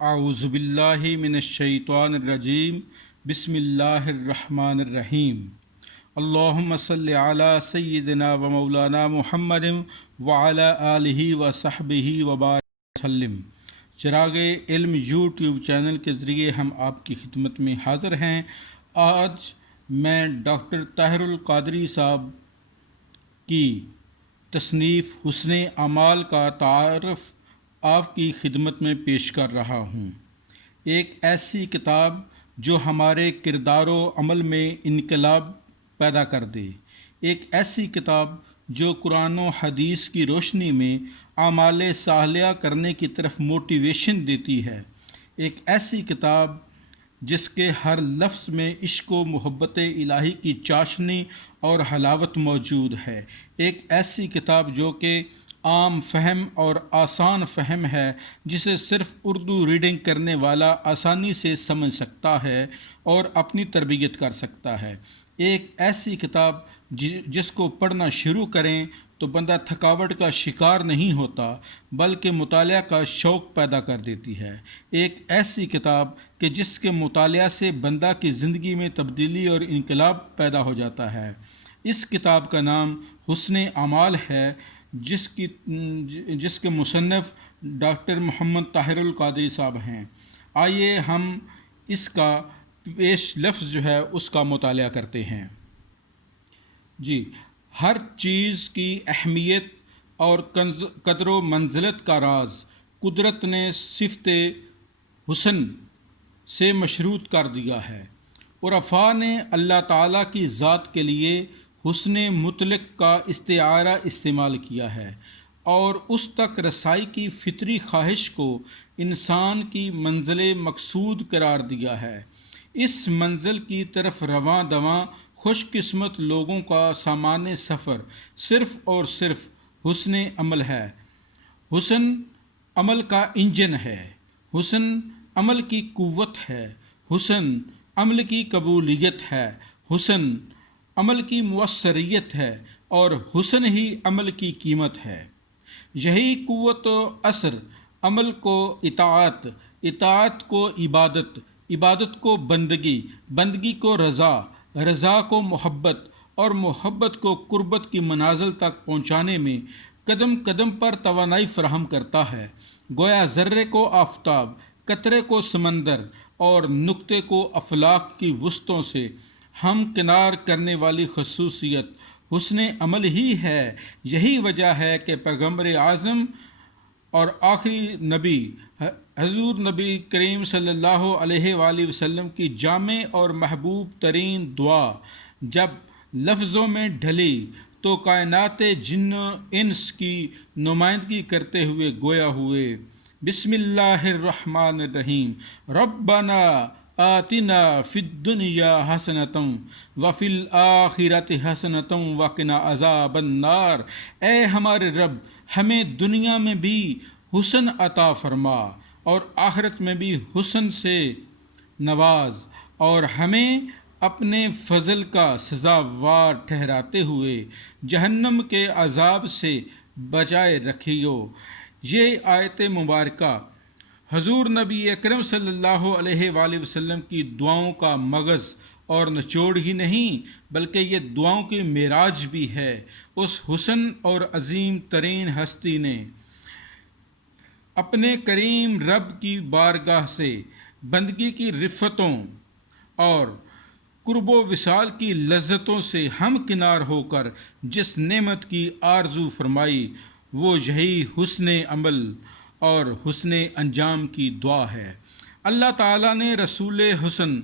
اعوذ باللہ من الشیطان الرجیم بسم اللہ الرحمن الرحیم اللہم صلی علی سیدنا و مولانا محمد وعلی آلہ و صحبہ وبارک وسلم۔ چراغ علم یوٹیوب چینل کے ذریعے ہم آپ کی خدمت میں حاضر ہیں۔ آج میں ڈاکٹر طاہر القادری صاحب کی تصنیف حسن اعمال کا تعارف آپ کی خدمت میں پیش کر رہا ہوں۔ ایک ایسی کتاب جو ہمارے کردار و عمل میں انقلاب پیدا کر دے، ایک ایسی کتاب جو قرآن و حدیث کی روشنی میں اعمال صالحہ کرنے کی طرف موٹیویشن دیتی ہے، ایک ایسی کتاب جس کے ہر لفظ میں عشق و محبت الہی کی چاشنی اور حلاوت موجود ہے، ایک ایسی کتاب جو کہ عام فہم اور آسان فہم ہے، جسے صرف اردو ریڈنگ کرنے والا آسانی سے سمجھ سکتا ہے اور اپنی تربیت کر سکتا ہے، ایک ایسی کتاب جس کو پڑھنا شروع کریں تو بندہ تھکاوٹ کا شکار نہیں ہوتا بلکہ مطالعہ کا شوق پیدا کر دیتی ہے، ایک ایسی کتاب کہ جس کے مطالعہ سے بندہ کی زندگی میں تبدیلی اور انقلاب پیدا ہو جاتا ہے۔ اس کتاب کا نام حسن اعمال ہے، جس کے مصنف ڈاکٹر محمد طاہر القادری صاحب ہیں۔ آئیے ہم اس کا پیش لفظ جو ہے اس کا مطالعہ کرتے ہیں۔ جی، ہر چیز کی اہمیت اور قدر و منزلت کا راز قدرت نے صفت حسن سے مشروط کر دیا ہے۔ عرفاء نے اللہ تعالیٰ کی ذات کے لیے حسن مطلق کا استعارہ استعمال کیا ہے اور اس تک رسائی کی فطری خواہش کو انسان کی منزل مقصود قرار دیا ہے۔ اس منزل کی طرف رواں دواں خوش قسمت لوگوں کا سامان سفر صرف اور صرف حسن عمل ہے۔ حسن عمل کا انجن ہے، حسن عمل کی قوت ہے، حسن عمل کی قبولیت ہے، حسن عمل کی مؤثریت ہے اور حسن ہی عمل کی قیمت ہے۔ یہی قوت و اثر عمل کو اطاعت، اطاعت کو عبادت، عبادت کو بندگی، بندگی کو رضا، رضا کو محبت اور محبت کو قربت کی منازل تک پہنچانے میں قدم قدم پر توانائی فراہم کرتا ہے۔ گویا ذرے کو آفتاب، قطرے کو سمندر اور نقطے کو افلاک کی وسطوں سے ہم کنار کرنے والی خصوصیت حسن عمل ہی ہے۔ یہی وجہ ہے کہ پیغمبر اعظم اور آخری نبی حضور نبی کریم صلی اللہ علیہ وآلہ وسلم کی جامع اور محبوب ترین دعا جب لفظوں میں ڈھلی تو کائنات جن و انس کی نمائندگی کرتے ہوئے گویا ہوئے، بسم اللہ الرحمن الرحیم، ربنا آتنا فی الدنیا حسنۃ وفی الآخرۃ حسنۃ وقنا عذاب النار۔ اے ہمارے رب، ہمیں دنیا میں بھی حسن عطا فرما اور آخرت میں بھی حسن سے نواز، اور ہمیں اپنے فضل کا سزاوار ٹھہراتے ہوئے جہنم کے عذاب سے بچائے رکھیو۔ یہ آیت مبارکہ حضور نبی اکرم صلی اللہ علیہ وآلہ وسلم کی دعاؤں کا مغز اور نچوڑ ہی نہیں بلکہ یہ دعاؤں کی معراج بھی ہے۔ اس حسن اور عظیم ترین ہستی نے اپنے کریم رب کی بارگاہ سے بندگی کی رفتوں اور قرب و وصال کی لذتوں سے ہم کنار ہو کر جس نعمت کی آرزو فرمائی وہ یہی حسن عمل اور حسن انجام کی دعا ہے۔ اللہ تعالیٰ نے رسول حسن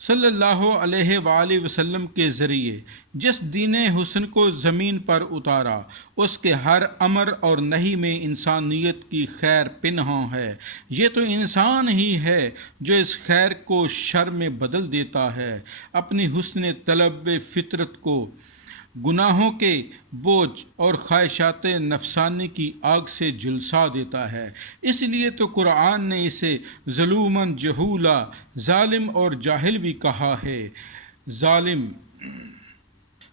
صلی اللہ علیہ وآلہ وسلم کے ذریعے جس دین حسن کو زمین پر اتارا، اس کے ہر امر اور نہی میں انسانیت کی خیر پنہاں ہے۔ یہ تو انسان ہی ہے جو اس خیر کو شر میں بدل دیتا ہے، اپنی حسن طلب فطرت کو گناہوں کے بوجھ اور خواہشات نفسانی کی آگ سے جھلسا دیتا ہے۔ اس لیے تو قرآن نے اسے ظلوماً جہولا، ظالم اور جاہل بھی کہا ہے۔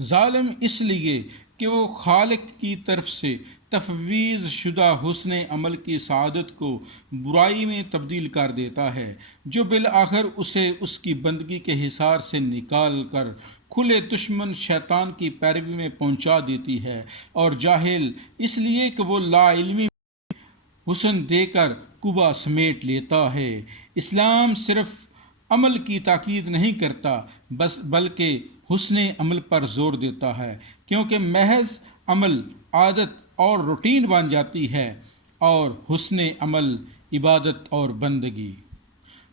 ظالم اس لیے کہ وہ خالق کی طرف سے تفویض شدہ حسن عمل کی سعادت کو برائی میں تبدیل کر دیتا ہے، جو بالآخر اسے اس کی بندگی کے حصار سے نکال کر کھلے دشمن شیطان کی پیروی میں پہنچا دیتی ہے، اور جاہل اس لیے کہ وہ لا علمی حسن دے کر قبا سمیٹ لیتا ہے۔ اسلام صرف عمل کی تاکید نہیں کرتا بلکہ حسن عمل پر زور دیتا ہے، کیونکہ محض عمل عادت اور روٹین بن جاتی ہے اور حسن عمل عبادت اور بندگی۔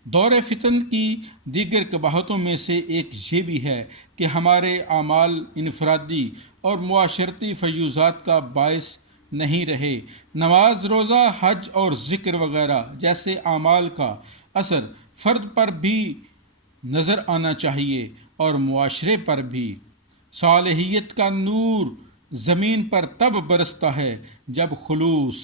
دور فتن کی دیگر قباحتوں میں سے ایک یہ بھی ہے کہ ہمارے اعمال انفرادی اور معاشرتی فیوضات کا باعث نہیں رہے۔ نماز، روزہ، حج اور ذکر وغیرہ جیسے اعمال کا اثر فرد پر بھی نظر آنا چاہیے اور معاشرے پر بھی۔ صالحیت کا نور زمین پر تب برستا ہے جب خلوص،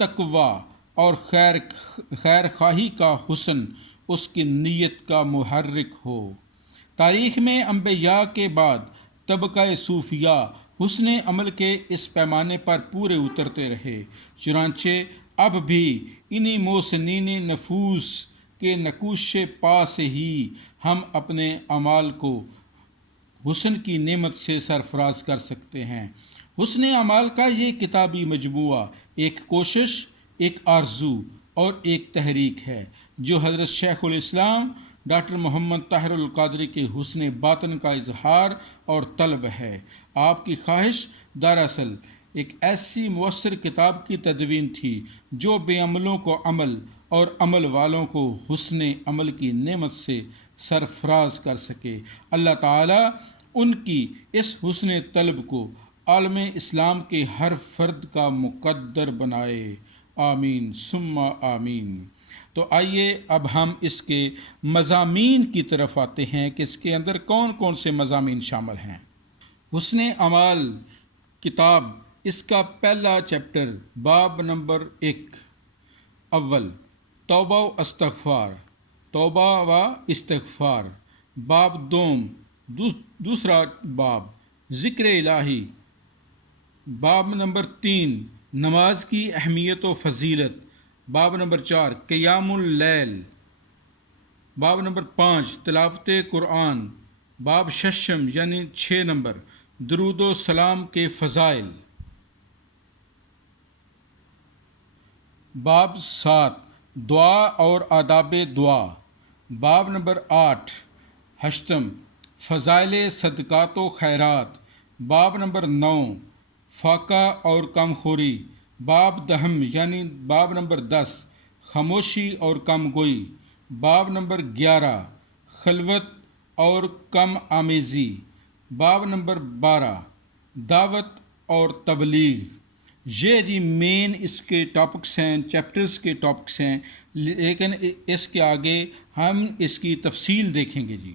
تقوی اور خیر خواہی کا حسن اس کی نیت کا محرک ہو۔ تاریخ میں انبیاء کے بعد طبقہ صوفیہ حسن عمل کے اس پیمانے پر پورے اترتے رہے، چنانچہ اب بھی انہی محسنین نفوس کے نقوش پا سے ہی ہم اپنے اعمال کو حسن کی نعمت سے سرفراز کر سکتے ہیں۔ حسن اعمال کا یہ کتابی مجموعہ ایک کوشش، ایک آرزو اور ایک تحریک ہے جو حضرت شیخ الاسلام ڈاکٹر محمد طاہر القادری کے حسن باطن کا اظہار اور طلب ہے۔ آپ کی خواہش دراصل ایک ایسی مؤثر کتاب کی تدوین تھی جو بے عملوں کو عمل اور عمل والوں کو حسن عمل کی نعمت سے سرفراز کر سکے۔ اللہ تعالیٰ ان کی اس حسن طلب کو عالم اسلام کے ہر فرد کا مقدر بنائے، آمین ثم آمین۔ تو آئیے اب ہم اس کے مضامین کی طرف آتے ہیں کہ اس کے اندر کون کون سے مضامین شامل ہیں۔ حسن اعمال کتاب، اس کا پہلا چیپٹر، باب نمبر 1، اول توبہ و استغفار، توبہ و استغفار۔ باب دوم، دوسرا باب ذکر الہی۔ باب نمبر 3، نماز کی اہمیت و فضیلت۔ باب نمبر 4، قیام اللیل۔ باب نمبر 5، تلاوت قرآن۔ باب ششم یعنی 6 نمبر، درود و سلام کے فضائل۔ باب 7، دعا اور آداب دعا۔ باب نمبر 8، ہشتم، فضائل صدقات و خیرات۔ باب نمبر 9، فاقہ اور کم خوری۔ باب دہم یعنی باب نمبر 10، خاموشی اور کم گوئی۔ باب نمبر 11، خلوت اور کم آمیزی۔ باب نمبر 12، دعوت اور تبلیغ۔ یہ جی مین اس کے ٹاپکس ہیں، چیپٹرز کے ٹاپکس ہیں، لیکن اس کے آگے ہم اس کی تفصیل دیکھیں گے جی۔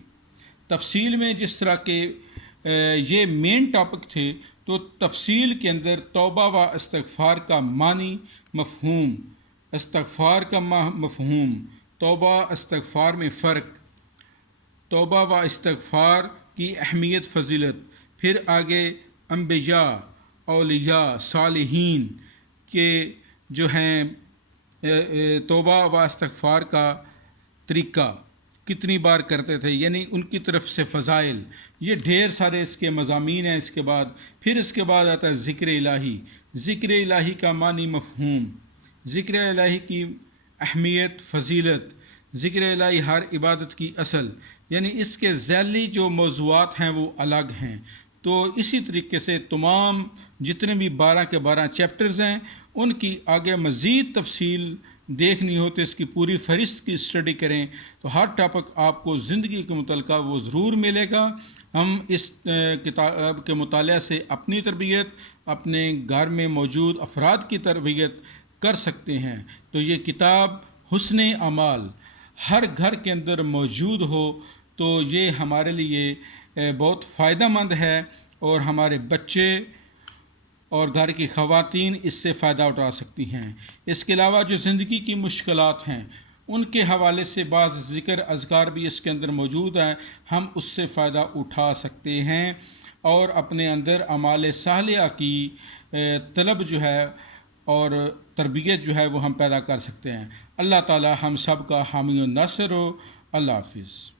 تفصیل میں جس طرح کے یہ مین ٹاپک تھے، تو تفصیل کے اندر توبہ و استغفار کا معنی، مفہوم، استغفار کا مفہوم، توبہ استغفار میں فرق، توبہ و استغفار کی اہمیت فضیلت، پھر آگے انبیاء، اولیاء، صالحین کے جو ہیں توبہ و استغفار کا طریقہ کتنی بار کرتے تھے، یعنی ان کی طرف سے فضائل، یہ ڈھیر سارے اس کے مضامین ہیں۔ اس کے بعد پھر اس کے بعد آتا ہے ذکر الہی، ذکر الہی کا معنی، مفہوم، ذکر الہی کی اہمیت، فضیلت، ذکر الہی ہر عبادت کی اصل، یعنی اس کے ذیلی جو موضوعات ہیں وہ الگ ہیں۔ تو اسی طریقے سے تمام جتنے بھی 12 کے 12 چیپٹرز ہیں، ان کی آگے مزید تفصیل دیکھنی ہو تو اس کی پوری فہرست کی اسٹڈی کریں، تو ہر ٹاپک آپ کو زندگی کے متعلقہ وہ ضرور ملے گا۔ ہم اس کتاب کے مطالعہ سے اپنی تربیت، اپنے گھر میں موجود افراد کی تربیت کر سکتے ہیں۔ تو یہ کتاب حسن اعمال ہر گھر کے اندر موجود ہو تو یہ ہمارے لیے بہت فائدہ مند ہے، اور ہمارے بچے اور گھر کی خواتین اس سے فائدہ اٹھا سکتی ہیں۔ اس کے علاوہ جو زندگی کی مشکلات ہیں ان کے حوالے سے بعض ذکر اذکار بھی اس کے اندر موجود ہیں، ہم اس سے فائدہ اٹھا سکتے ہیں اور اپنے اندر اعمال صالحہ کی طلب جو ہے اور تربیت جو ہے وہ ہم پیدا کر سکتے ہیں۔ اللہ تعالی ہم سب کا حامی و ناصر ہو۔ اللہ حافظ۔